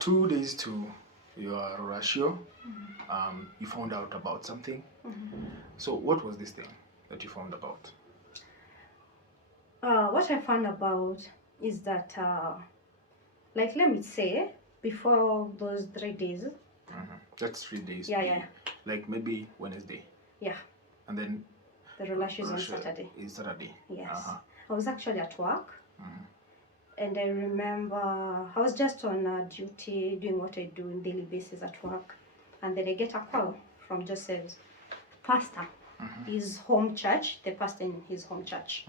2 days to your Ruracio, you found out about something. So what was this thing that you found about? What I found about is that, like, let me say, before those 3 days, That's 3 days. yeah, Like maybe Wednesday. yeah, And then the relations on Ruracio Saturday. is Saturday. Yes. I was actually at work, Mhm. and I remember I was just on duty doing what I do on daily basis at work, and then I get a call from Joseph's pastor, his home church, the pastor in his home church.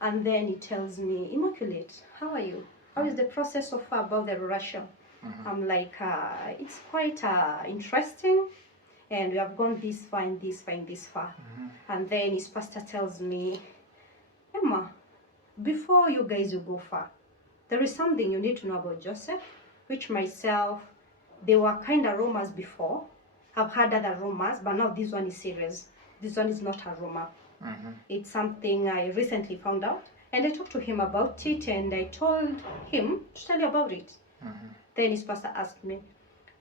And then he tells me, Immaculate, how are you? How is the process so far about the Ruracio? I'm like, it's quite interesting, and we have gone this far and this far and this far. And then his pastor tells me, Emma, before you guys you go far, there is something you need to know about Joseph, which myself, they were kind of rumors before. I've heard other rumors, but now this one is serious. This one is not a rumor. It's something I recently found out, and I talked to him about it, and I told him to tell you about it. Then his pastor asked me,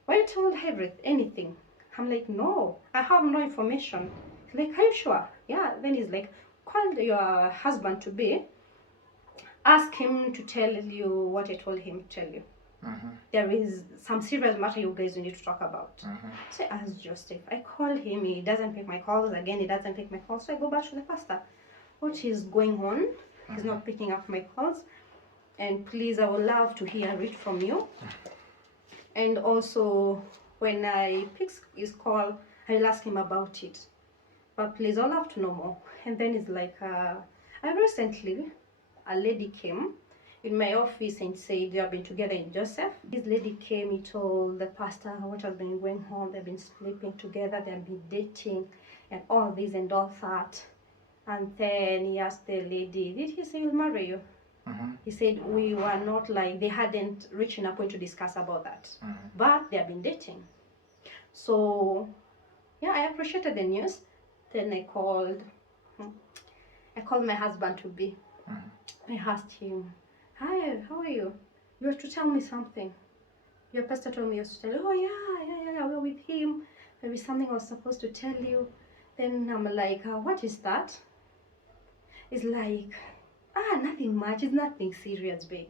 why you told anything? I'm like, no, I have no information. He's like, are you sure? Yeah. Then he's like, call your husband to be, ask him to tell you what I told him to tell you. There is some serious matter you guys need to talk about. So I asked Joseph. I call him, he doesn't pick my calls. Again, he doesn't pick my calls. So I go back to the pastor. What is going on? He's not picking up my calls. And please, I would love to hear it from you. And also, when I pick his call, I'll ask him about it. But please, I'll have to know more. And then it's like, I recently, a lady came in my office and said they have been together in Joseph. This lady came, he told the pastor what has been going on. They've been sleeping together, they've been dating, and all this and all that. And then he asked the lady, did he say he'll marry you? He said we were not like, they hadn't reached a point to discuss about that. But they have been dating. So, yeah, I appreciated the news. Then I called my husband to be. I asked him, hi, how are you? You have to tell me something. Your pastor told me you have to tell you. Oh yeah, we're with him. There is something I was supposed to tell you. Then I'm like, what is that? It's like, nothing much. It's nothing serious, babe.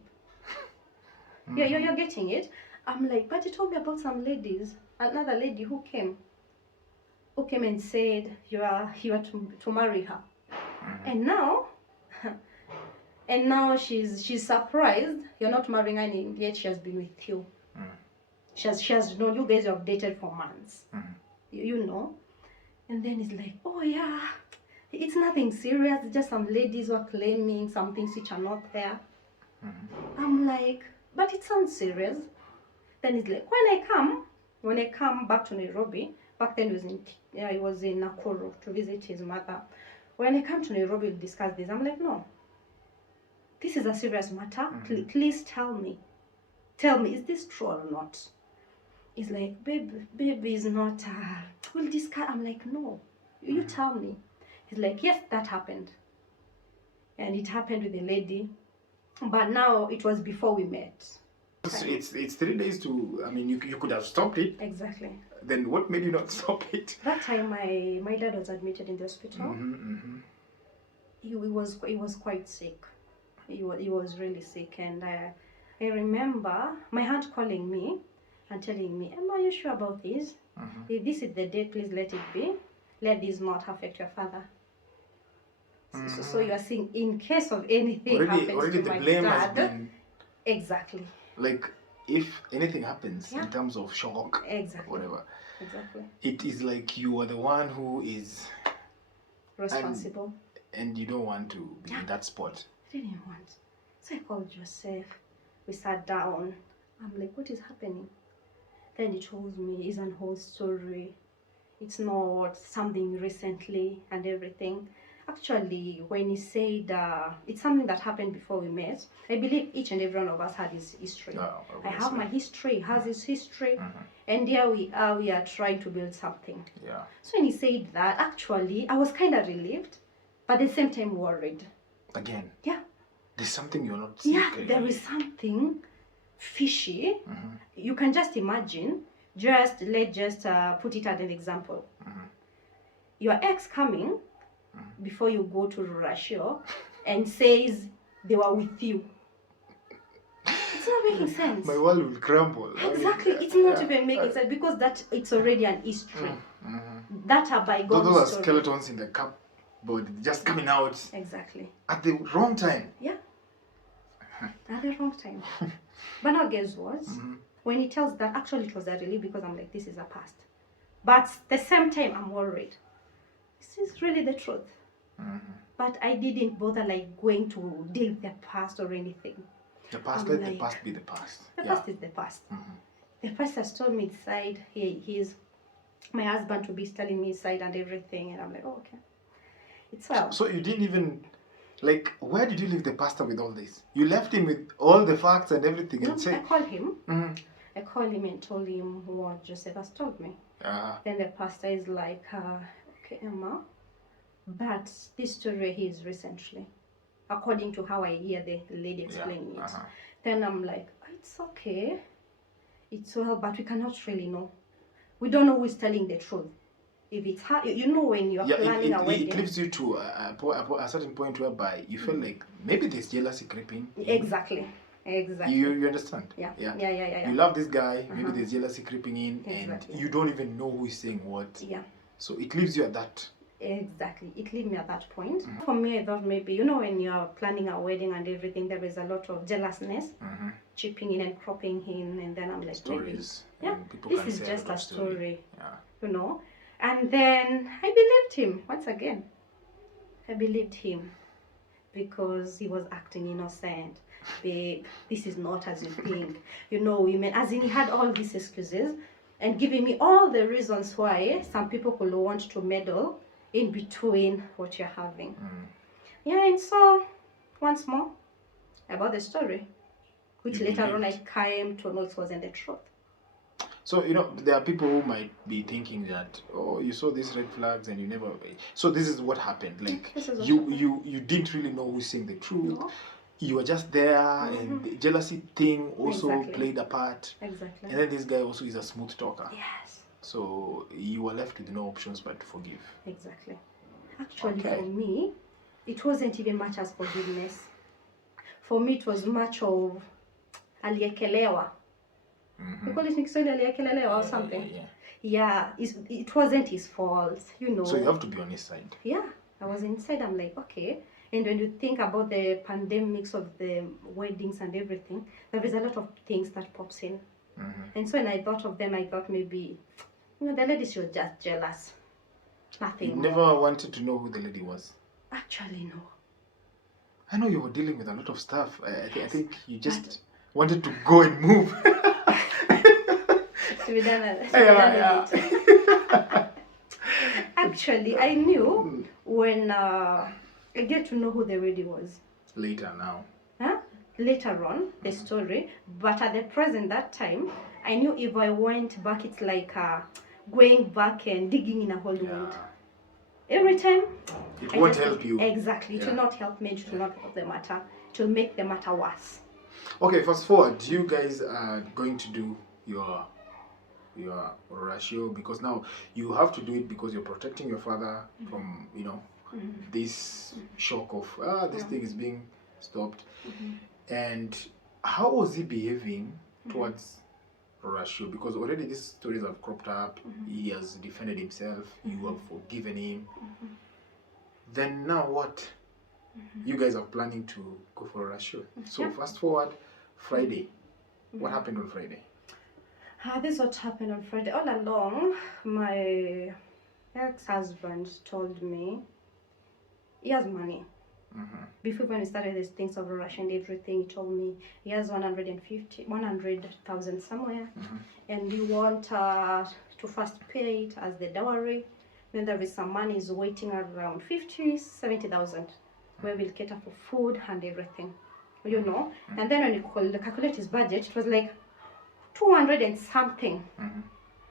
You're getting it? I'm like, but you told me about some ladies. Another lady who came and said you are to marry her. And now she's surprised you're not marrying her, and yet she has been with you. She has known you guys have dated for months. You know. And then it's like, oh yeah, it's nothing serious, it's just some ladies who are claiming some things which are not there. I'm like, but it sounds serious. Then it's like, when I come back to Nairobi, back then he was in Nakuru to visit his mother. When I come to Nairobi to discuss this, I'm like, no, this is a serious matter. Please tell me, is this true or not? He's like, baby is not, we'll discuss. I'm like, no, you tell me. He's like, yes, that happened. And it happened with a lady, but now it was before we met. It's 3 days to, I mean, you could have stopped it. Exactly. Then what made you not stop it? That time my dad was admitted in the hospital. He was quite sick. He was really sick, and I remember my aunt calling me and telling me, Emma, are you sure about this? If this is the date, please let it be. Let this not affect your father. So you are saying, in case of anything happens to my dad, exactly. Like, if anything happens in terms of shock, exactly, whatever, exactly, it is like you are the one who is responsible, and you don't want to be in that spot. I didn't want. So I called Joseph. We sat down. I'm like, what is happening? Then he told me it's an whole story. It's not something recently and everything. Actually, when he said it's something that happened before we met, I believe each and every one of us had his history. I have my history, he has his history, and here we are trying to build something. Yeah. So when he said that, actually, I was kind of relieved, but at the same time worried. Again? Yeah. There's something you're not seeing. Yeah, there is something fishy. You can just imagine, let's just put it as an example. Your ex coming before you go to Ruracio and says they were with you. It's not making sense. My world will crumble. Exactly. It's not even making sense because it's already an history. That are bygone those are story. skeletons in the cupboard just coming out. Exactly. At the wrong time. Yeah. At the wrong time. But now guess what? When he tells that, actually it was a relief because I'm like, this is a past. But the same time I'm worried. This is really the truth. But I didn't bother like going to deal with the past or anything. The past, let the past be the past. The past is the past. The past has told me his side. He's my husband to be telling me his side and everything, and I'm like, oh, okay. It's well. So you didn't even, like, where did you leave the pastor with all this? You left him with all the facts and everything and I called him. I called him and told him what Joseph has told me. Then the pastor is like, okay, Emma, but this story is recently, according to how I hear the lady explaining it. Then I'm like, it's okay. It's well, but we cannot really know. We don't know who is telling the truth. If it's her, you know, when you're planning a wedding. It leaves you to a certain point whereby you feel like maybe there's jealousy creeping. Exactly. You understand? Yeah. You love this guy, maybe there's jealousy creeping in, and you don't even know who is saying what. Yeah. So it leaves you at that. Exactly. It leaves me at that point. For me, I thought maybe, you know, when you're planning a wedding and everything, there is a lot of jealousness chipping in and cropping in, and then I'm like, stories. Maybe, this is just a story. You know. And then I believed him once again. I believed him because he was acting innocent. Babe, this is not as you think. You know, women, as in he had all these excuses and giving me all the reasons why some people could want to meddle in between what you're having. Yeah, and so once more about the story, which later on I came to know it wasn't the truth. So, you know, there are people who might be thinking that, oh, you saw these red flags and you never... So this is what happened. Like, you didn't really know who's saying the truth. No. You were just there and the jealousy thing also played a part. Exactly. And then this guy also is a smooth talker. Yes. So you were left with no options but to forgive. Exactly. Actually, for me, it wasn't even much as forgiveness. For me, it was much of aliyekelewa. We call it in Kiswahili aliyekelewa or something. Yeah, it wasn't his fault, you know. So you have to be on his side. Yeah, I was inside. I'm like, okay. And when you think about the pandemics of the weddings and everything, there is a lot of things that pops in. And so when I thought of them, I thought maybe, you know, the ladies were just jealous. Nothing more. Never wanted to know who the lady was? Actually, no. I know you were dealing with a lot of stuff. I think you just wanted to go and move. Actually, I knew when I get to know who the lady was. Later now. Later on, the story. But at the present, that time, I knew if I went back, it's like going back and digging in a whole wound. Every time. It won't help you. Exactly. It will not help me. It will not help the matter. It will make the matter worse. Okay, fast forward. You guys are going to do your Ruracio, because now you have to do it because you're protecting your father from, you know, this shock of this thing is being stopped. And how was he behaving towards Ruracio? Because already these stories have cropped up. He has defended himself. You have forgiven him. Then now what? You guys are planning to go for Ruracio. So fast forward, Friday. What happened on Friday? This is what happened on Friday. All along, my ex-husband told me he has money. Before when we started these things of Russia and everything, he told me he has 100,000 somewhere, and you want to first pay it as the dowry. Then there is some money is waiting around 70,000, where we'll cater for food and everything, you know. And then when you calculate his budget, it was like 200 and something,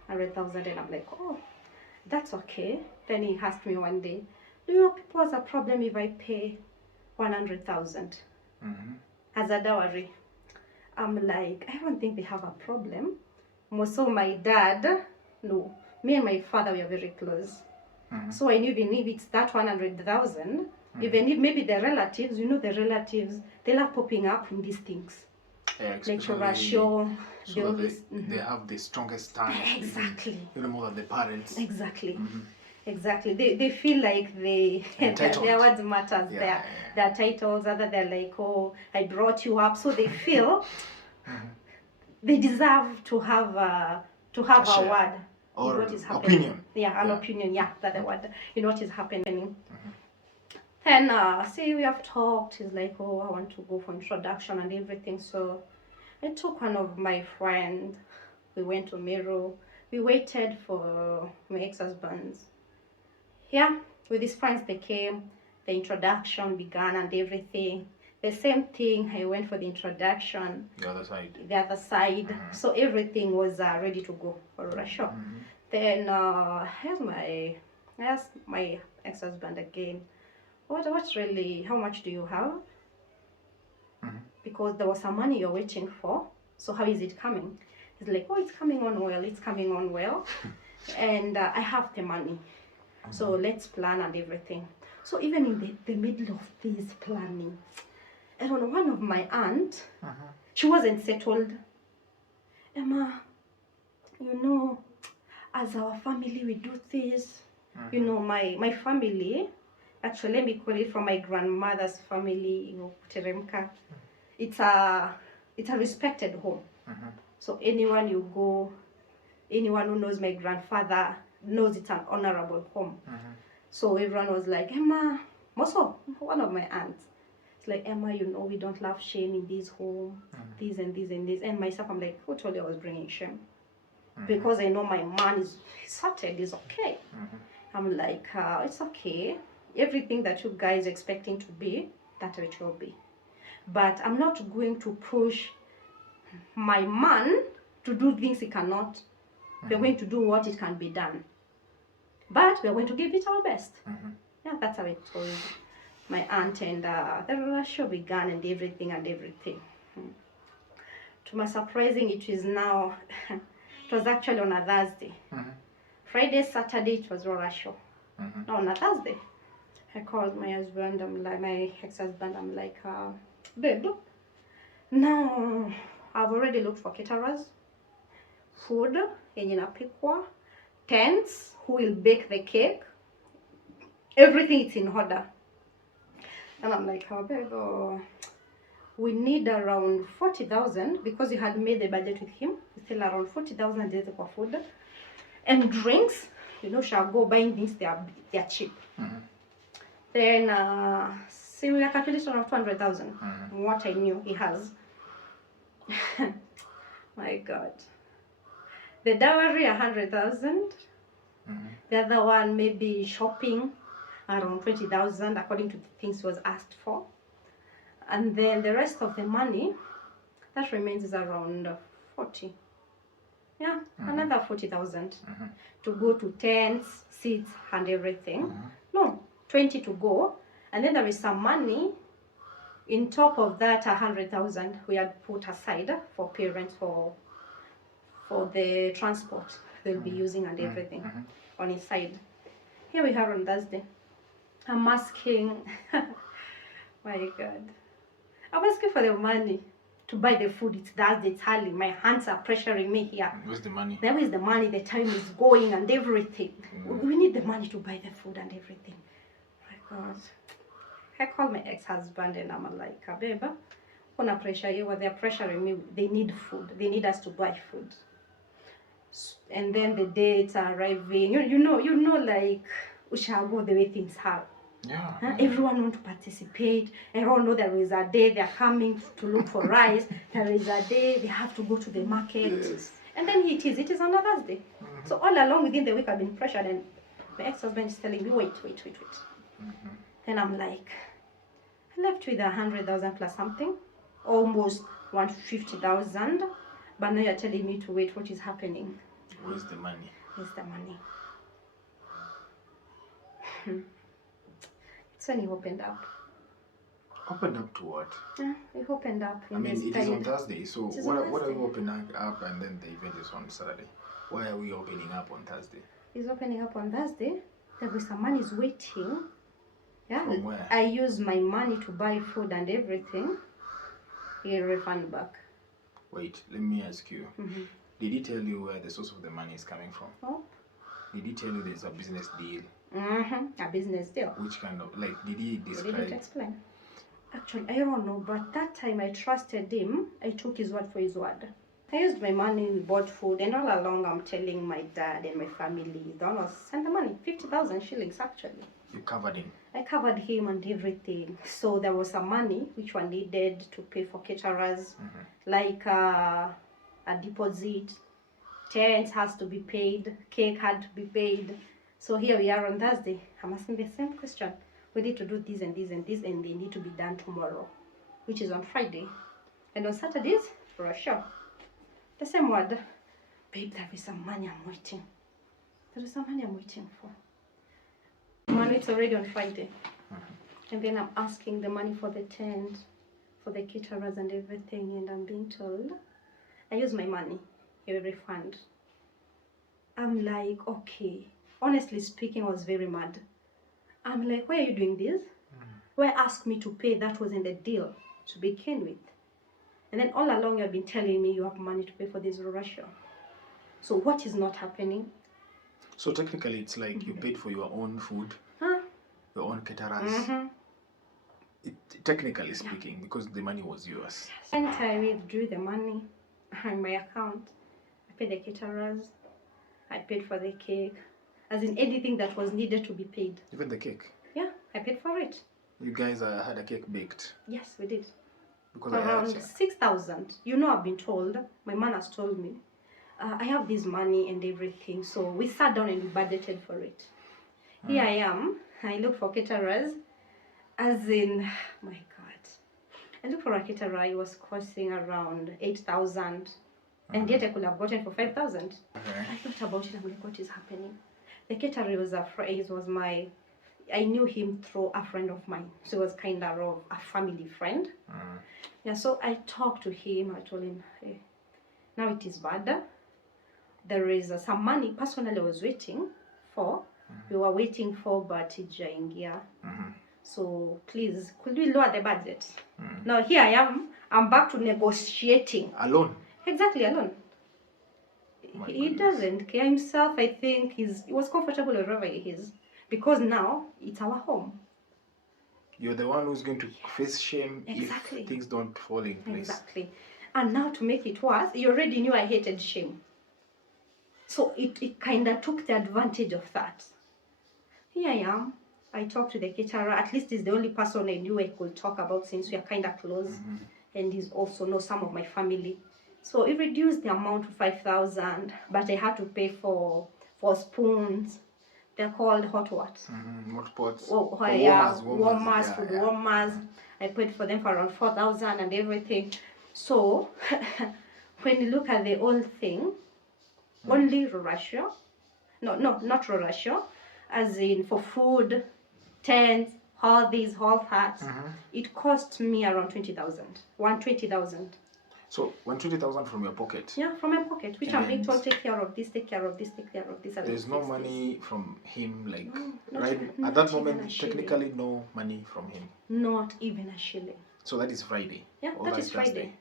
100,000, and I'm like, oh, that's okay. Then he asked me one day, do your people have a problem if I pay 100,000 as a dowry? I'm like, I don't think they have a problem. Most of my dad, no. Me and my father, we are very close. So I knew even if it's that 100,000, even if maybe the relatives, you know, the relatives, they love popping up in these things. Yeah, Like Ruracio, so they have the strongest stand. Exactly. Even more than the parents. Exactly. Exactly. They feel like their words matters. Their titles, other they're like, oh, I brought you up. So they feel they deserve to have a word or in what is happening. Opinion. Yeah, an opinion. Yeah, that's the word. In what is happening. Then see, we have talked. He's like, oh, I want to go for introduction and everything. So I took one of my friends. We went to Miro. We waited for my ex-husband's. Yeah, with his friends they came. The introduction began and everything. The same thing, I went for the introduction. The other side. The other side. So everything was ready to go for Ruracio. Then I asked my ex-husband again, what's really, how much do you have? Because there was some money you're waiting for. So how is it coming? He's like, oh, it's coming on well. It's coming on well. And I have the money. So let's plan and everything. So even in the middle of this planning, I don't know, one of my aunt, she wasn't settled. Emma, you know, as our family we do this. You know, my family, actually let me call it from my grandmother's family, you know, Teremka. It's a respected home. So anyone you go, anyone who knows my grandfather knows it's an honorable home. So everyone was like, Emma, Moso, one of my aunts. It's like, Emma, you know, we don't love shame in this home, this and this and this. And myself, I'm like, who told you I was bringing shame? Because I know my man is sorted, is okay. I'm like, it's okay. Everything that you guys are expecting to be, that it will be. But I'm not going to push my man to do things he cannot. We're going to do what it can be done. But we're going to give it our best. Yeah, that's how it told my aunt, and the relationship began and everything. To my surprising, it is now, it was actually on a Thursday. Friday, Saturday, it was Ruracio. Now on a Thursday, I called my husband, my ex-husband, I'm like, babe, now I've already looked for caterers, food, pikwa, tents, who will bake the cake, everything is in order. And I'm like, oh, babe, we need around 40,000 because you had made the budget with him. Still around 40,000 for food and drinks. You know, shall go buying things, they're cheap. Then see, we are calculating around 200,000. What I knew he has. My God. The dowry 100,000. The other one maybe shopping around 20,000 according to the things was asked for. And then the rest of the money that remains is around 40. Yeah, another 40,000 to go to tents, seats, and everything. No, 20 to go. And then there is some money in top of that 100,000 we had put aside for parents for the transport they'll be using and everything on his side. Here we are on Thursday. I'm asking, my God, I'm asking for the money to buy the food. It's Thursday, it's early. My hands are pressuring me here. Where's the money? There is the money, the time is going and everything. We need the money to buy the food and everything. My God. I call my ex-husband and I'm like, babe, gonna pressure you, they're pressuring me. They need food. They need us to buy food. And then the dates are arriving. You know, like, we shall go the way things are. Yeah. Everyone want to participate. Everyone know there is a day they're coming to look for rice. There is a day they have to go to the market. Yes. And then it is on a Thursday. So all along within the week I've been pressured, and my ex-husband is telling me, wait. Then I'm like, I left with 100,000 plus something, almost 150,000. But now you're telling me to wait. What is happening? Where's the money? Where's the money? It's when he opened up. Opened up to what? Yeah, we opened up. I mean, it is on Thursday, so It is what, on what are Thursday. you opening up and then the event is on Saturday? Why are we opening up on Thursday? He's opening up on Thursday. There was some money is waiting. Yeah. From where? I used my money to buy food and everything. He refund back. Wait, let me ask you. Mm-hmm. Did he tell you where the source of the money is coming from? Oh. Did he tell you there's a business deal? Mm-hmm. A business deal. Which kind of, like, did he describe? He didn't explain. Actually, I don't know, but that time I trusted him. I took his word for his word. I used my money, we bought food, and all along I'm telling my dad and my family, don't send the money, 50,000 shillings actually. You covered him? I covered him and everything. So there was some money which one needed to pay for caterers, like a deposit, tents has to be paid, cake had to be paid. So here we are on Thursday. I'm asking the same question. We need to do this and this and this, and they need to be done tomorrow, which is on Friday. And on Saturdays, for a show. The same word. Babe, there is some money I'm waiting. There is some money I'm waiting for. Money, it's already on Friday. And then I'm asking the money for the tent, for the caterers and everything, and I'm being told, I use my money, you will refund. I'm like, okay. Honestly speaking, I was very mad. I'm like, why are you doing this? Why ask me to pay? That was in the deal to begin with. And then all along you've been telling me you have money to pay for this Ruracio. So what is not happening? So technically it's like you paid for your own food, your own caterers. Technically speaking, because the money was yours. When I withdrew the money on my account, I paid the caterers, I paid for the cake, as in anything that was needed to be paid. Even the cake? Yeah, I paid for it. You guys had a cake baked? Yes, we did. Because around 6,000. You know, I've been told, my man has told me, I have this money and everything. So we sat down and we budgeted for it. Here I am. I look for caterers, as in, my God. I look for a caterer. It was costing around 8,000. And yet I could have gotten for 5,000. I thought about it. I'm like, what is happening? The caterer was I knew him through a friend of mine. So it was kind of a family friend. Yeah, so I talked to him. I told him, hey, now it is bad. There is some money personally I was waiting for. We were waiting for, but it's jaingia. So please, could we lower the budget? Now here I am. I'm back to negotiating. Alone? Exactly, alone. He doesn't care himself. I think he was comfortable wherever he is. Because now it's our home. You're the one who's going to face shame if things don't fall in place. Exactly. And now to make it worse, you already knew I hated shame. So it kind of took the advantage of that. Here I am. I talked to the caterer. At least he's the only person I knew I could talk about since we are kind of close. And he's also knows some of my family. So it reduced the amount to 5,000. But I had to pay for spoons. They're called hot what? Hot pots. Warmers, food warmers. I paid for them for around 4,000 and everything. So when you look at the whole thing, only Ruracio, no, not Ruracio, as in for food, tents, all these, all that, it cost me around 20,000. 120,000. So 120,000 from your pocket? Yeah, from my pocket, which I'm being told, take care of this, take care of this, take care of this. There's no money from him, like, at that moment, technically no money from him? Not even a shilling. So that is Friday? Yeah, that is Friday.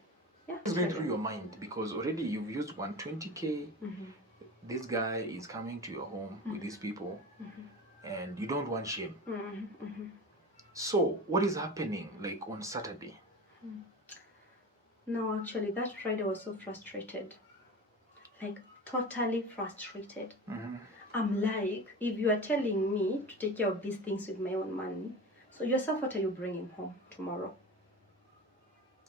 Yeah, what's going through your mind? Because already you've used 120K, this guy is coming to your home with these people, and you don't want shame. So what is happening, like, on Saturday? No, actually, that Friday I was so frustrated. Like, totally frustrated. I'm like, if you are telling me to take care of these things with my own money, so yourself, what are you bringing home tomorrow?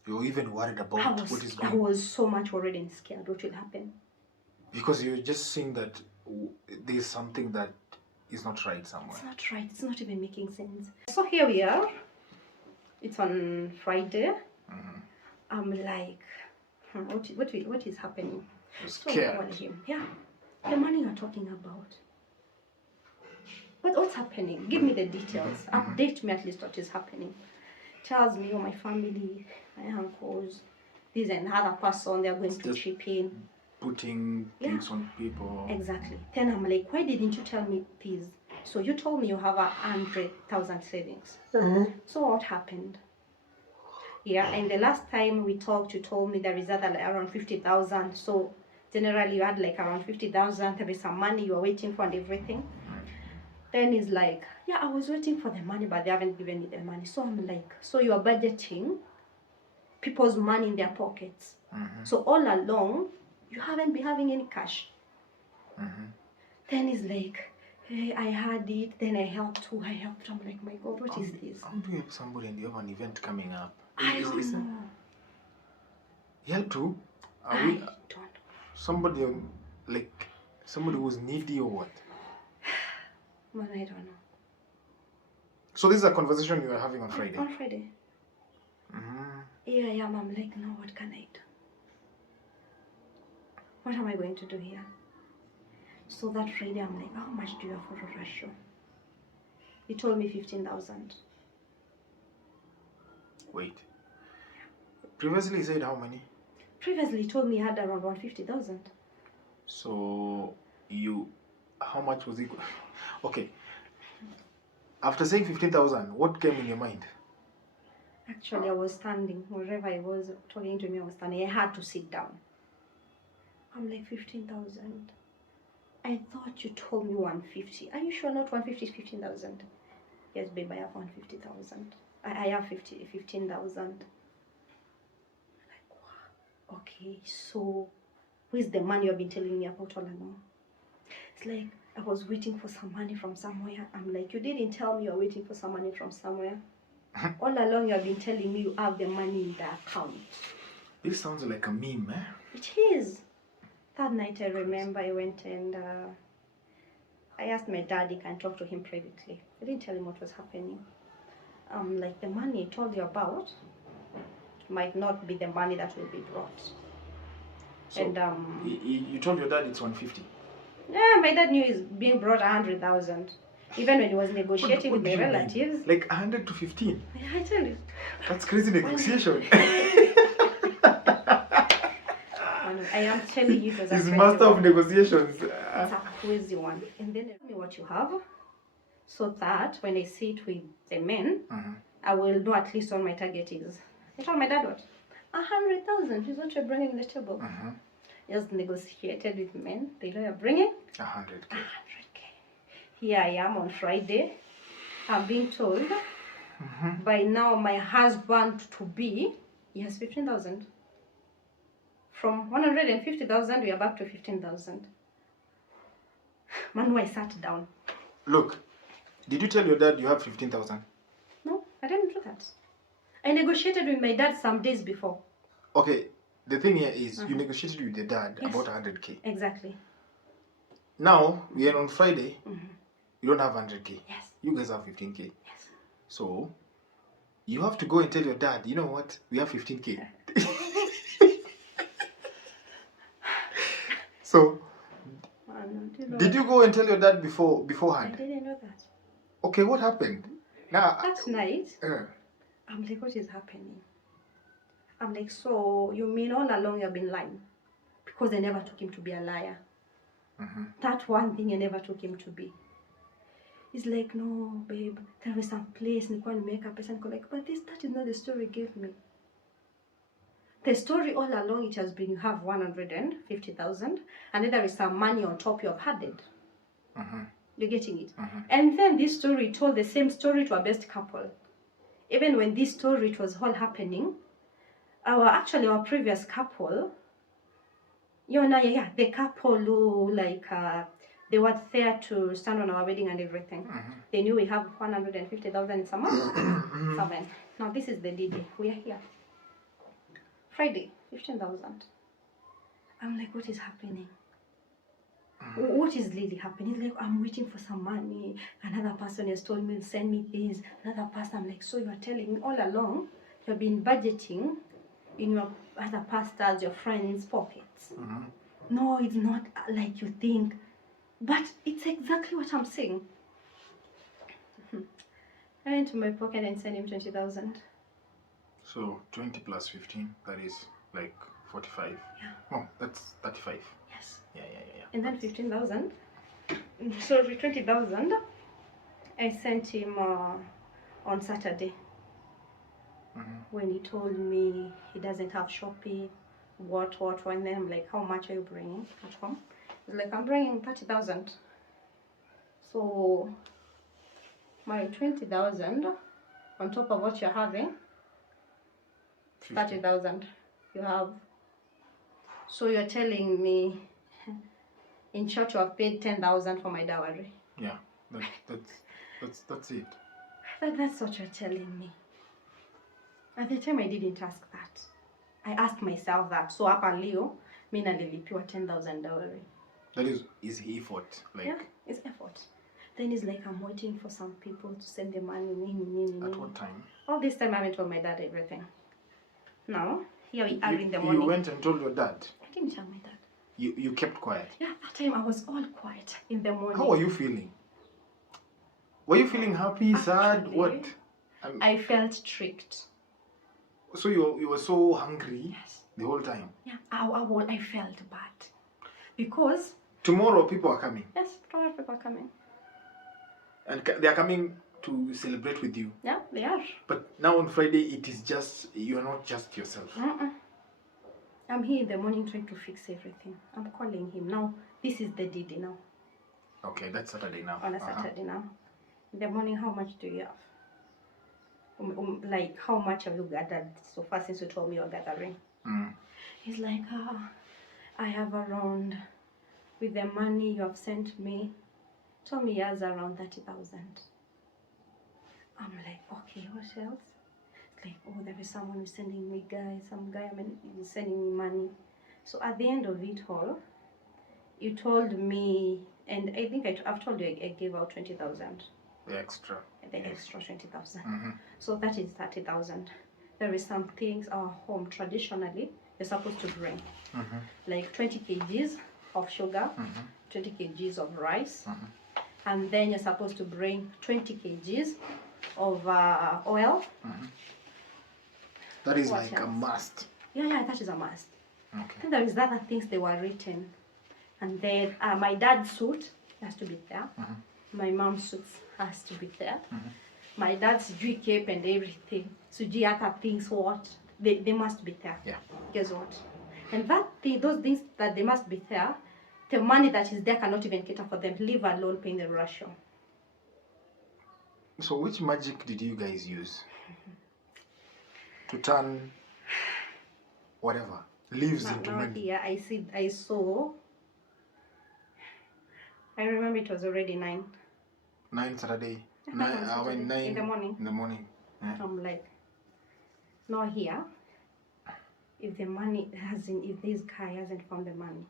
You're even worried about what is going on? I was so much worried and scared what will happen. Because you're just seeing that there's something that is not right somewhere. It's not right. It's not even making sense. So here we are. It's on Friday. I'm like, what is happening? You're scared. So I call him. Yeah, the money you're talking about. What's happening? Give me the details. Update me at least what is happening. tells me, oh, my family, my uncles, this and another person, they're going to chip in. Putting things on people. Exactly. Then I'm like, why didn't you tell me this? So you told me you have 100,000 savings. So what happened? Yeah, and the last time we talked, you told me there is other like around 50,000. So generally you had like around 50,000. There is some money you are waiting for and everything. Then he's like, yeah, I was waiting for the money, but they haven't given me the money. So I'm like, so you are budgeting people's money in their pockets. So all along, you haven't been having any cash. Then he's like, hey, I had it, then I helped who I helped. I'm like, my God, what is this? How do you help somebody and you have an event coming up? I don't know. Help too? I don't know. Somebody like somebody who's needy or what? Man, I don't know. So this is a conversation you are having on Friday? On Friday. Yeah, I'm like, no, what can I do? What am I going to do here? So that Friday, I'm like, how much do you have for Ruracio? He told me 15,000. Wait. Previously he said how many? Previously he told me he had around 150,000. So how much was he? Okay. After saying 15,000, what came in your mind? Actually, I was standing. Wherever I was talking to me, I was standing. I had to sit down. I'm like, 15,000. I thought you told me 150. Are you sure not 150 is 15,000? Yes, babe, I have 150,000. I have 15,000. Like, wow. Okay, so where's the money you've been telling me about all along? It's like, I was waiting for some money from somewhere. I'm like, you didn't tell me you're waiting for some money from somewhere. All along you have been telling me you have the money in the account. This sounds like a meme, eh? It is. That night I remember I went and I asked my dad if I can talk to him privately. I didn't tell him what was happening. Like the money I told you about might not be the money that will be brought. So and you told your dad it's 150? Yeah, my dad knew he's being brought 100,000. Even when he was negotiating with my relatives. Like 100 to 15? I tell you. That's crazy negotiation. I am telling you, it was He's master of negotiations. It's a crazy one. And then tell me what you have, so that when I sit with the men, I will know at least what my target is. I told my dad what? 100,000 is what you're bringing to the table. Just negotiated with men. They know you're bringing 100K. Here I am on Friday. I'm being told by now my husband to be, he has 15,000. From 150,000, we are back to 15,000. Manu, I sat down. Look, did you tell your dad you have 15,000? No, I didn't do that. I negotiated with my dad some days before. Okay, the thing here is you negotiated with your dad about 100K. Exactly. Now, we are on Friday. You don't have 100K. Yes. You guys have 15K. Yes. So, you have to go and tell your dad, you know what? We have 15K. So, did you go and tell your dad beforehand? I didn't know that. Okay, what happened? Now, that night, I'm like, what is happening? I'm like, so you mean all along you've been lying? Because I never took him to be a liar. That one thing I never took him to be. He's like, no, babe, there is some place and you make a person like, but that is not the story you gave me. The story all along it has been you have 150,000 and then there is some money on top you have added. You're getting it? And then this story told the same story to our best couple. Even when this story was all happening, our previous couple, the couple who they were there to stand on our wedding and everything. They knew we have 150,000 in summer. Now this is the day. We are here. Friday, 15,000. I'm like, what is happening? What is really happening? He's like, I'm waiting for some money. Another person has told me, send me this. Another person, I'm like, so you are telling me all along, you've been budgeting in your other pastors, your friends' pockets. No, it's not like you think. But it's exactly what I'm saying. I went to my pocket and sent him 20,000. So 20 plus 15, that is like 45. Yeah. Oh, that's 35. Yes. Yeah. And then 15,000. Sorry, 20,000. I sent him on Saturday. When he told me he doesn't have Shopee, what, and then I'm like, how much are you bringing at home? He's like, I'm bringing 30,000. So my 20,000 on top of what you're having, 30,000 you have. So you're telling me, in short, you have paid 10,000 for my dowry. Yeah, that's it. That's what you're telling me. At the time, I didn't ask that. I asked myself that. So hapa leo, mimi nalilipiwa 10,000 dowry. That is effort. Like, yeah, it's effort. Then it's like I'm waiting for some people to send the money. At what time? All this time I haven't told my dad everything. Now, here we are in the morning. You went and told your dad? I didn't tell my dad. You kept quiet? Yeah, that time I was all quiet in the morning. How are you feeling? Were you feeling happy, sad, what? I felt tricked. So you were so hungry? Yes. The whole time? Yeah, I felt bad. Because... Tomorrow people are coming? Yes, tomorrow people are coming. And they are coming to celebrate with you? Yeah, they are. But now on Friday, it is just, you are not just yourself. I'm here in the morning trying to fix everything. I'm calling him now. This is the DD now. Okay, that's Saturday now. On a Saturday now. In the morning, how much do you have? Like, how much have you gathered so far since you told me you're gathering? He's like, I have around, with the money you have sent me, told me he has around 30,000. I'm like, okay, what else? It's like, oh, there is someone who's sending me some guy is sending me money. So at the end of it all, you told me, and I think I've told you I gave out 20,000. The extra. The extra 20,000. So that is 30,000. There is some things our home traditionally you're supposed to bring, like 20 kgs of sugar, 20 kgs of rice, and then you're supposed to bring 20 kgs of oil. That is like a must. Yeah, that is a must. Okay. Then there is other things they were written, and then my dad's suit has to be there. My mom's suit has to be there. My dad's cape and everything. So other things what they must be there. Yeah. Guess what? And those things that they must be there, the money that is there cannot even cater for them, leave alone paying the Ruracio. So which magic did you guys use to turn whatever leaves into money? Yeah, I saw. I remember it was already 9. 9 Saturday. 9 in the morning. In the morning. Yeah. I'm like, now here, if the money if this guy hasn't found the money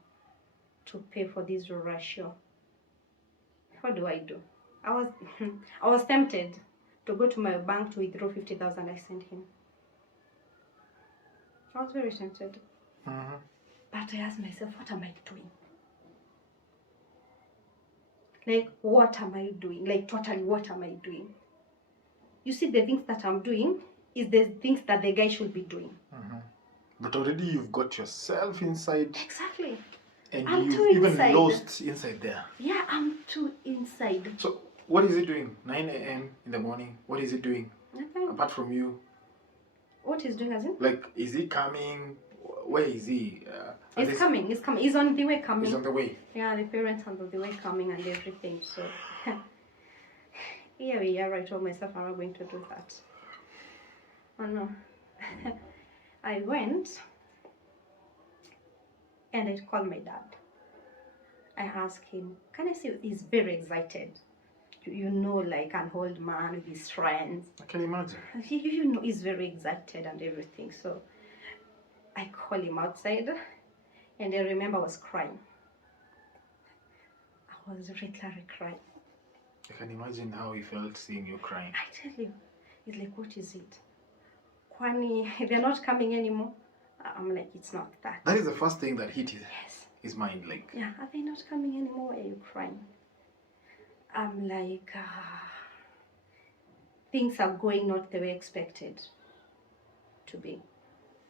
to pay for this Ruracio, what do I do? I was tempted to go to my bank to withdraw 50,000 I sent him. I was very tempted. But I asked myself, what am I doing? Like, what am I doing? Like, totally, what am I doing? You see, the things that I'm doing is the things that the guy should be doing. But already you've got yourself inside. Exactly. And I'm you've even lost inside there. Yeah, I'm too inside. So, what is he doing? 9 a.m. in the morning. What is he doing? Nothing. Apart from you? What he's doing, as in? Like, is he coming? Where is he? He's coming. He's on the way coming. He's on the way. Yeah, the parents are on the way coming and everything. So, here we are. I told myself I'm not going to do that. Oh no. I went and I called my dad. I asked him, can I see? He's very excited. You know, like an old man with his friends. I can imagine. You know, he's very excited and everything. So I called him outside, and I remember I was crying. I was literally crying. I can imagine how he felt seeing you crying. I tell you, he's like, what is it? Kwani, they're not coming anymore. I'm like, it's not that. That is the first thing that hit his mind, like. Yeah, are they not coming anymore? Why are you crying? I'm like, things are going not the way expected. to be.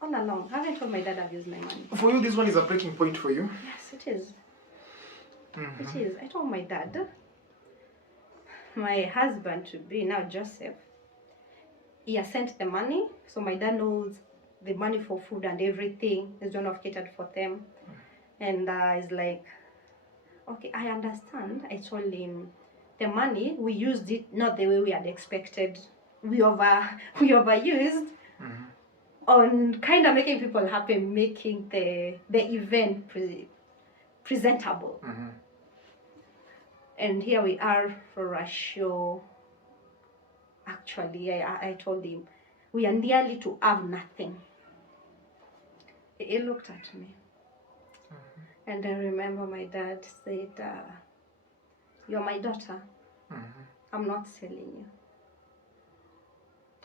All along, I haven't told my dad I've used my money. For you, this one is a breaking point for you? Yes, it is. It is. I told my dad, my husband to be, now Joseph, he has sent the money, so my dad knows the money for food and everything. He's going to have catered for them. And he's like, okay, I understand. I told him the money, we used it not the way we had expected. We overused on kind of making people happy, making the event presentable. And here we are for Ruracio. Actually, I told him, we are nearly to have nothing. He looked at me. And I remember my dad said, you're my daughter. I'm not selling you.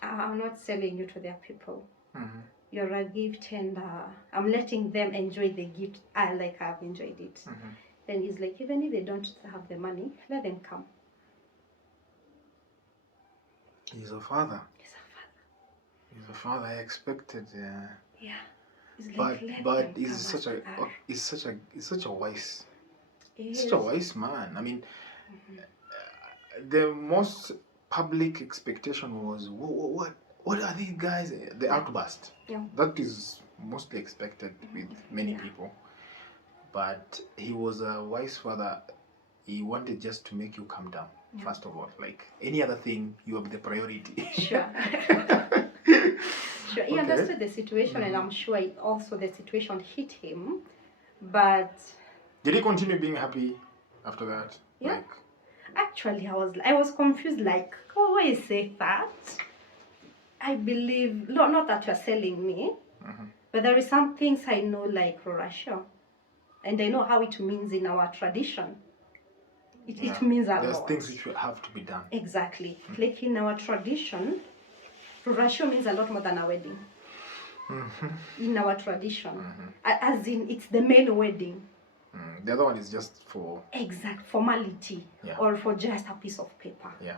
I'm not selling you to their people. You're a gift, and I'm letting them enjoy the gift like I've enjoyed it. Then he's like, even if they don't have the money, let them come. He's a father. He's a father. He's a father. I expected. Yeah. He's like, but he's such a wise man. I mean, the most public expectation was what are these guys? The outburst. Yeah. That is mostly expected with many people. But he was a wise father. He wanted just to make you calm down. First of all, like any other thing, you have the priority. Sure. Sure. He understood the situation, and I'm sure also the situation hit him. But did he continue being happy after that? Yeah. Like, actually, I was confused. Like, why you say that? I believe not that you're selling me, but there is some things I know, like Ruracio, and I know how it means in our tradition. It means a lot. There's things which will have to be done. Exactly. Like in our tradition, Ruracio means a lot more than a wedding. In our tradition. As in, it's the main wedding. The other one is just for... exact formality. Or for just a piece of paper. Yeah.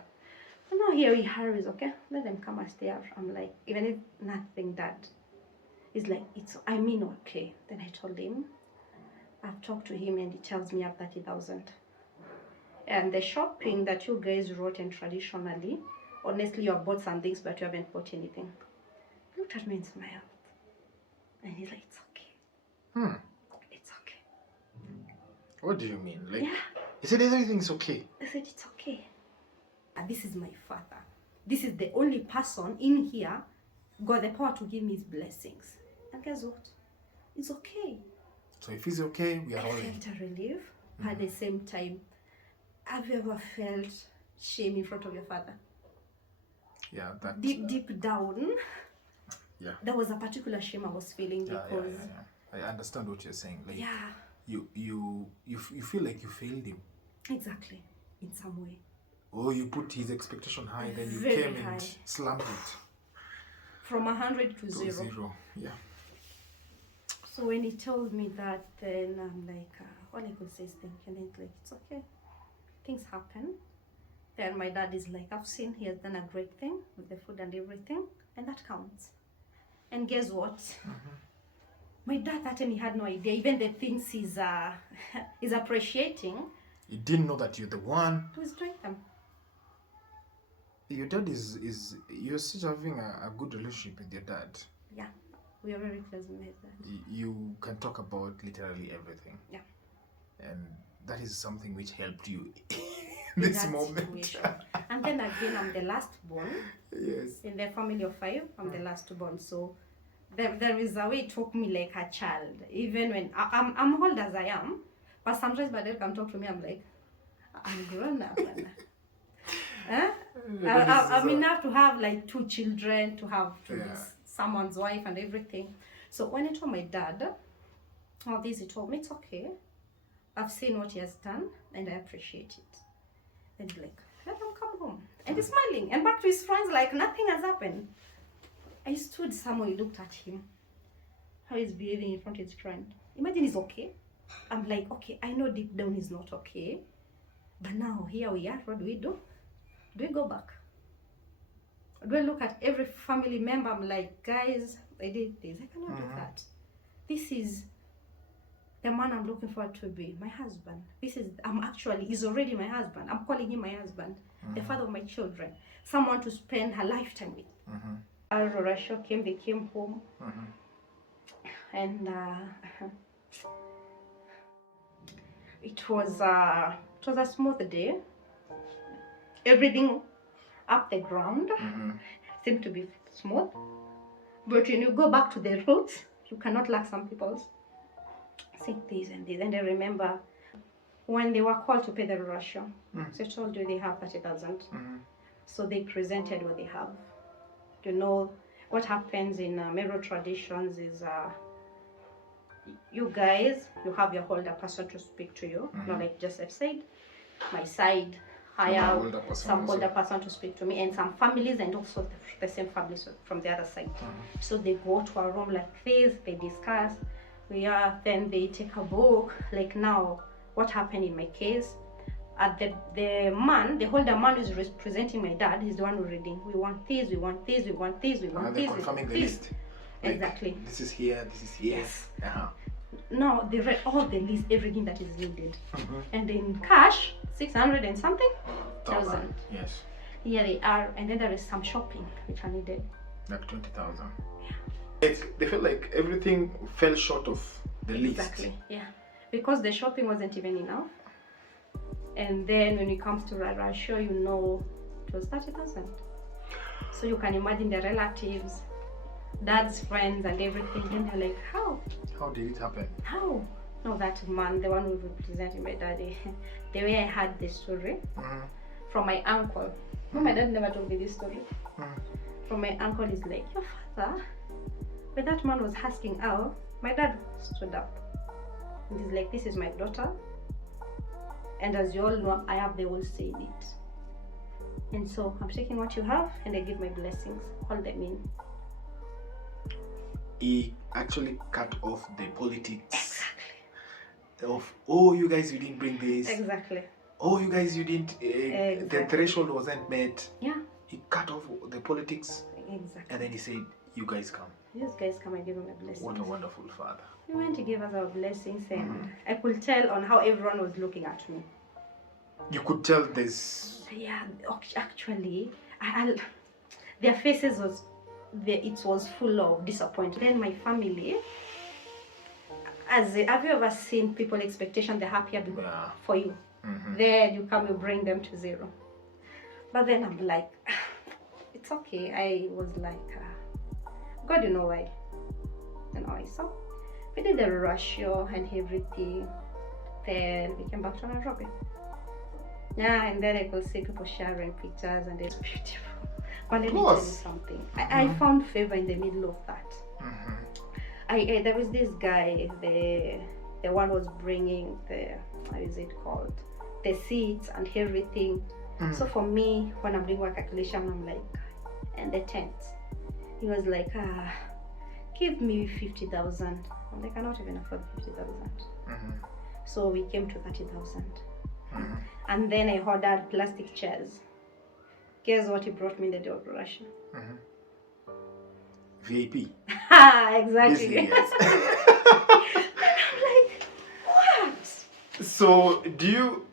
And now here we hurries, okay? Let them come and stay out. I'm like, even if nothing, Dad. He's like, okay. Then I told him, I've talked to him and he tells me I have 30,000. And the shopping that you guys wrote in traditionally, honestly, you have bought some things, but you haven't bought anything. He looked at me and smiled. And he's like, it's okay. It's okay. What do you mean? Like, he said everything's okay. I said, it's okay. And this is my father. This is the only person in here got the power to give me his blessings. And guess what? It's okay. So if he's okay, we are all in. I felt a relief. At the same time, have you ever felt shame in front of your father? Yeah, that... Deep down, there was a particular shame I was feeling because... I understand what you're saying. Like, you feel like you failed him. Exactly, in some way. Or you put his expectation high, then you Very came high. and slammed it. From 100 to 0. 0, yeah. So when he told me that, then I'm like, all I could say is thank you. And then like, it's okay. Things happen. Then my dad is like, I've seen he has done a great thing with the food and everything, and that counts. And guess what? My dad that time he had no idea. Even the things he's appreciating. He didn't know that you're the one. Who's doing them? Your dad you're still having a good relationship with your dad. Yeah, we are very close with my dad. You can talk about literally everything. Yeah. And that is something which helped you in this moment. And then again, I'm the last born. Yes. In the family of 5, I'm the last born. So there is a way it took me like a child. Even when I'm old as I am, but sometimes my dad can talk to me, I'm like, I'm grown up. I'm enough to have like 2 children, to have be someone's wife and everything. So when I told my dad all this, he told me, it's okay. I've seen what he has done and I appreciate it. And he's like, let him come home. And he's smiling. And back to his friends like nothing has happened. I stood somewhere, looked at him. How he's behaving in front of his friend. Imagine he's okay. I'm like, okay, I know deep down he's not okay. But now here we are, what do we do? Do we go back? Do I look at every family member? I'm like, guys, I did this. I cannot do that. This is the man I'm looking forward to be my husband. He's already my husband. I'm calling him my husband, the father of my children, someone to spend her lifetime with. Ruracio came, they came home, and it was a smooth day. Everything up the ground seemed to be smooth. But when you go back to the roots, you cannot lack some people's say this and this. And I remember when they were called to pay the Ruracio, so I told you they have 30,000. So they presented what they have. You know, what happens in Mero traditions is you guys, you have your older person to speak to you. Not like Joseph said, my side, I have some older person to speak to me, and some families, and also the same families from the other side. So they go to a room like this, they discuss, then they take a book, like now, what happened in my case. The older man who's representing my dad, he's the one who's reading. We want this, we want this, we want this, we want this. Confirming the list. Like, exactly. This is here, this is here. Yes. Now they read all the list, everything that is needed. And in cash, 600 and something thousand. Yes. Here they are, and then there is some shopping which I needed. Like 20,000. Yeah. They felt like everything fell short of the list. Exactly. Yeah. Because the shopping wasn't even enough. And then when it comes to Ruracio, you know, it was 30,000. So you can imagine the relatives, dad's friends and everything, and they're like, how? How did it happen? How? No, that man, the one who represented my daddy, the way I had this story from my uncle. No, my dad never told me this story. From my uncle, is like, your father, when that man was asking out, my dad stood up. And he's like, this is my daughter. And as you all know, I have the whole say in it. And so I'm taking what you have and I give my blessings, all them in. He actually cut off the politics. Exactly. Of, oh, you guys, you didn't bring this. Exactly. Oh, you guys, you didn't, the threshold wasn't met. Yeah. He cut off the politics. Exactly. And then he said, you guys come. Yes, guys come and give him a blessing. What a wonderful father. He went to give us our blessings, and I could tell on how everyone was looking at me. You could tell this. Yeah, actually, their faces it was full of disappointment. Then my family, have you ever seen people expectation they're happier for you? Then you come, you bring them to zero. But then I'm like, it's okay. I was like, God, you know why? And I saw. We did the Ruracio and everything. Then we came back to Nairobi. Yeah, and then I could see people sharing pictures, and it's beautiful. But let me tell you something. I found favor in the middle of that. There was this guy, the one was bringing how is it called? The seats and everything. So for me, when I'm doing work calculation, I'm like, and the tents. He was like, give me 50,000. I'm like, I cannot even afford 50,000. So we came to 30,000. And then I ordered plastic chairs. Guess what he brought me in the day of Ruracio? VIP. Exactly. Yes. And I'm like, what? So do you?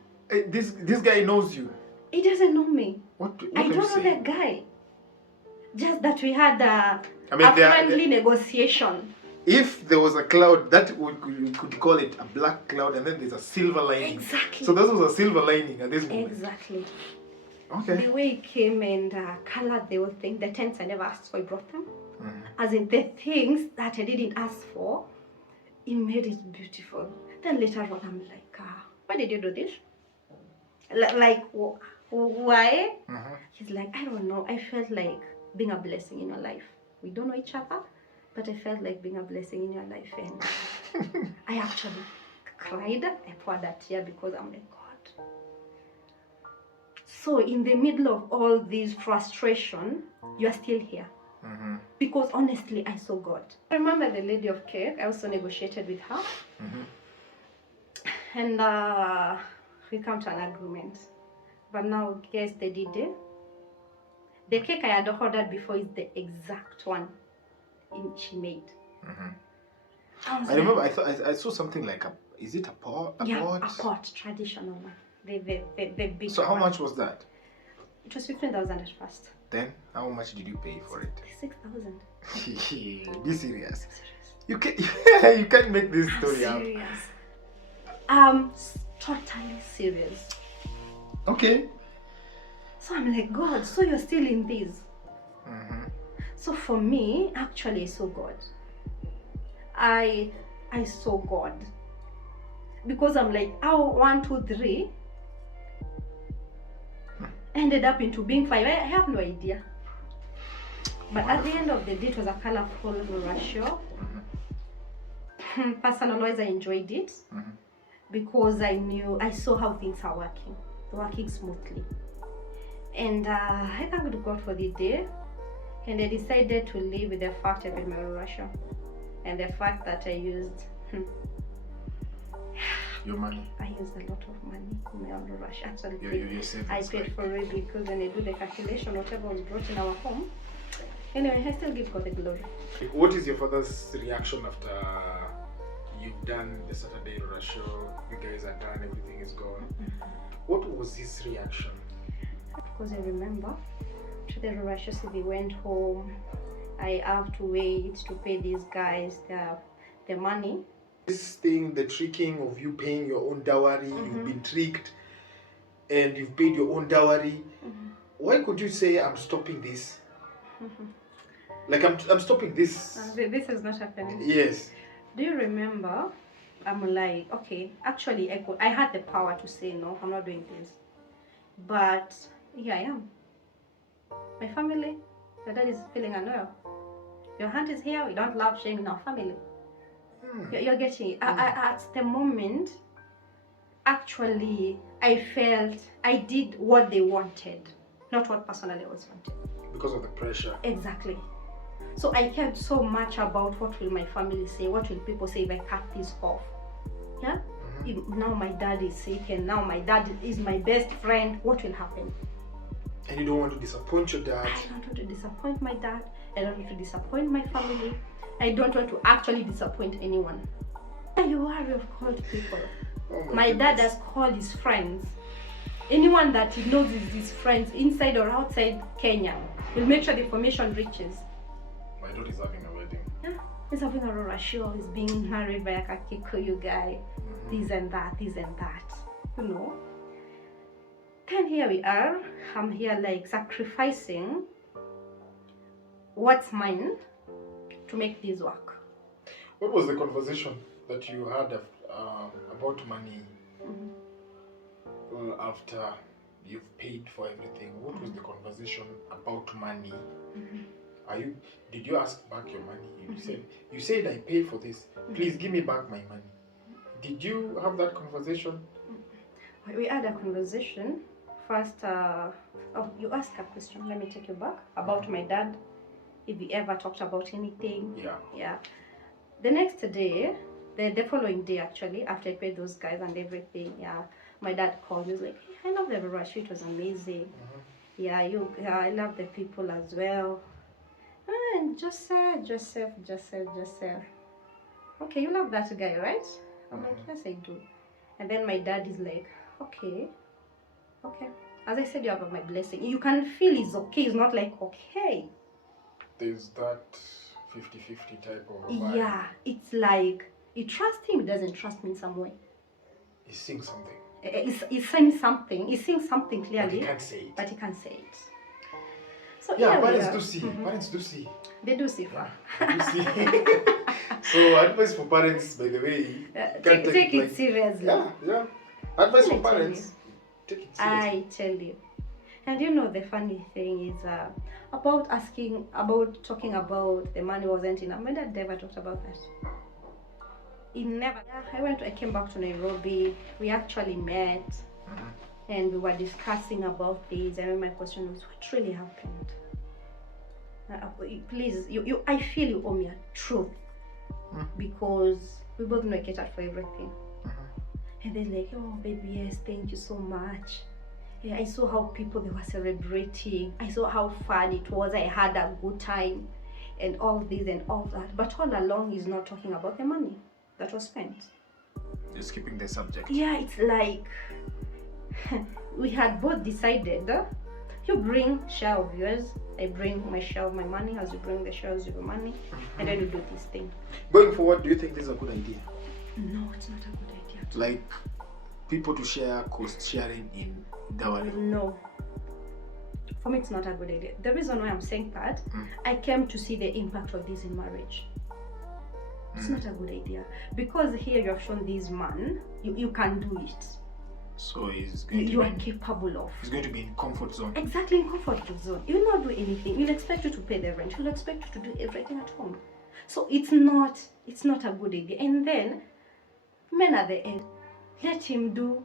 This guy knows you? He doesn't know me. What I don't know say? the guy. Just that we had a friendly negotiation. If there was a cloud, you could call it a black cloud, and then there's a silver lining. Exactly. So this was a silver lining at this moment. Exactly. Okay. The way he came and colored the whole thing, the tents I never asked for, he brought them. As in the things that I didn't ask for, he made it beautiful. Then later on, I'm like, why did you do this? Like, why? He's like, I don't know. I felt like being a blessing in your life. We don't know each other, but I felt like being a blessing in your life. And I actually cried. I poured a tear because I'm like, God. So in the middle of all this frustration, you are still here. Because honestly, I saw God. I remember the lady of cake. I also negotiated with her. And we come to an agreement. But now, guess they did it. The cake I had ordered before is the exact one she made. I remember I saw something like is it a pot? A pot, traditional one. The big So how one. much was that? It was 15,000 at first. Then how much did you pay for it? 6,000. Be serious. You can't make this story up. Serious. Totally serious. Okay. So I'm like, God, so you're still in this? So for me, actually, I saw God. I saw God. Because I'm like, 1, 2, 3 ended up into being 5. I have no idea. But at the end of the day, it was a colorful Ruracio. Personally, I enjoyed it because I saw how things are working smoothly. And I thanked God for the day. And I decided to live with the fact I paid my Ruracio. And the fact that I used your money. I used a lot of money in my Ruracio. Actually, I paid for it because when I do the calculation, whatever was brought in our home. Anyway, I still give God the glory. What is your father's reaction after you've done the Saturday Ruracio? You guys are done, everything is gone. What was his reaction? Because I remember to the Ruracio, so we went home. I have to wait to pay these guys the money. This thing, the tricking of you paying your own dowry, you've been tricked and you've paid your own dowry. Why could you say, I'm stopping this? Like, I'm stopping this. This is not happening. Yes. Do you remember? I'm like, okay, actually, I had the power to say, no, I'm not doing this. But here I am. My family, your dad is feeling unwell. Your aunt is here, we don't love shame in our family. You're getting it. At the moment, actually, I felt I did what they wanted, not what personally was wanted. Because of the pressure. Exactly. So I cared so much about what will my family say, what will people say if I cut this off. Yeah? If now my dad is sick and now my dad is my best friend, what will happen? And you don't want to disappoint your dad. I don't want to disappoint my dad. I don't want to disappoint my family. I don't want to actually disappoint anyone. You worry of called people. My dad has called his friends. Anyone that he knows is his friends, inside or outside Kenya, will make sure the information reaches. My daughter is having a wedding. Yeah, he's having a Ruracio, he's being married by a Kakikuyu guy, this and that, you know. Then here we are, I'm here like sacrificing what's mine to make this work. What was the conversation that you had about money after you've paid for everything? What was the conversation about money? Did you ask back your money? You said I paid for this. Please give me back my money. Did you have that conversation? We had a conversation. First, you asked a question. Let me take you back about my dad. If he ever talked about anything. Yeah. The next day, the following day actually, after I paid those guys and everything, my dad called me. He was like, hey, I love the Ruracio, it was amazing. I love the people as well. And Joseph. Okay, you love that guy, right? I'm like, yes, I do. And then my dad is like, okay. As I said, you have my blessing. You can feel it's okay. It's not like, okay. There's that 50-50 type of vibe. Yeah, it's like, you trust him, he doesn't trust me in some way. He's saying something. He's saying something. He's saying something clearly. But he can't say it. So yeah, parents do see. Parents do see. They do see. They do see. So advice for parents, by the way, take it seriously. Yeah. Advice for parents, take it seriously. I tell you. And you know the funny thing is talking about the money wasn't enough. My dad never talked about that. He never. I came back to Nairobi. We actually met. And we were discussing about this, and my question was, what really happened? Please, I feel you owe me a truth, because we both know I catered for everything. And they're like, oh baby, yes, thank you so much. Yeah, I saw how people they were celebrating. I saw how fun it was. I had a good time. and all this and all that. But all along, he's not talking about the money that was spent. Just skipping the subject. Yeah, it's like we had both decided, you bring share of yours, I bring my share of my money, as you bring the shares of your money, and then we do this thing. Going forward, do you think this is a good idea? No, it's not a good idea. Like people to share cost sharing in dowry? No. For me, it's not a good idea. The reason why I'm saying that, I came to see the impact of this in marriage. It's not a good idea. Because here you have shown this man, you can do it. So he's going You are capable of. He's going to be in comfort zone. Exactly, in comfort zone. You will not do anything. He'll expect you to pay the rent. He'll expect you to do everything at home. So it's not a good idea. And then, men at the end, let him do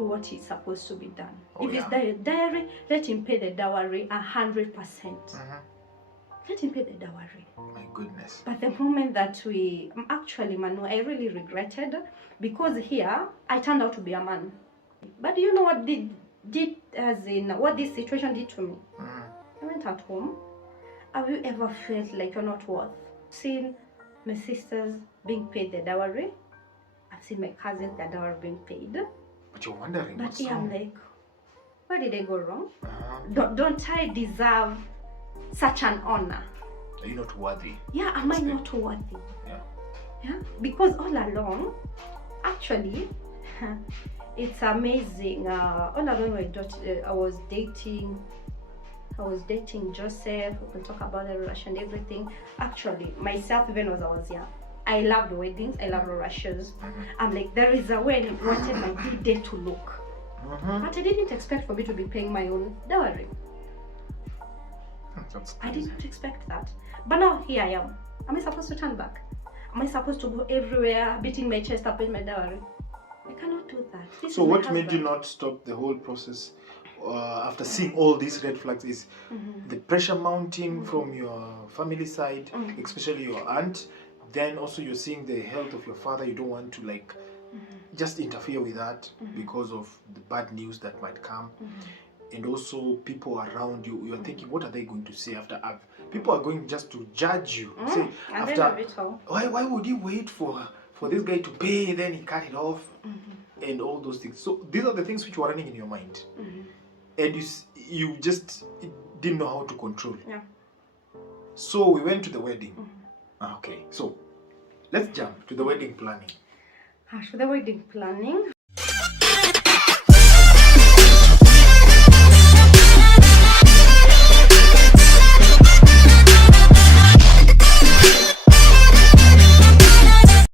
what is supposed to be done. If it's dowry, let him pay the dowry 100%. Let him pay the dowry. My goodness. But the moment that actually, Manu, I really regretted, because here I turned out to be a man. But you know what what this situation did to me? I went at home. Have you ever felt like you're not worth? Seen my sisters being paid the dowry. I've seen my cousins their dowry being paid. But you're wondering But what's yeah, wrong. I'm like, where did I go wrong? Don't I deserve such an honor? Are you not worthy? Yeah, am I not worthy? Yeah, because all along, actually, it's amazing. All along, I was dating Joseph. We can talk about the relation and everything. Actually, myself, even as I was young, I loved weddings. I loved Ruratios. I'm like, there is a way I wanted my big day to look. But I didn't expect for me to be paying my own dowry. I didn't expect that. But now here I am. Am I supposed to turn back? Am I supposed to go everywhere, beating my chest up in my dowry? I cannot do that. So what made you not stop the whole process after seeing all these red flags? Is the pressure mounting from your family side, especially your aunt? Then also you're seeing the health of your father. You don't want to just interfere with that because of the bad news that might come. And also people around you, you're thinking, what are they going to say after? People are going just to judge you. Say, why would he wait for this guy to pay, then he cut it off, and all those things. So these are the things which were running in your mind, and you just didn't know how to control. So we went to the wedding. Okay, so let's jump to the wedding planning. To the wedding planning,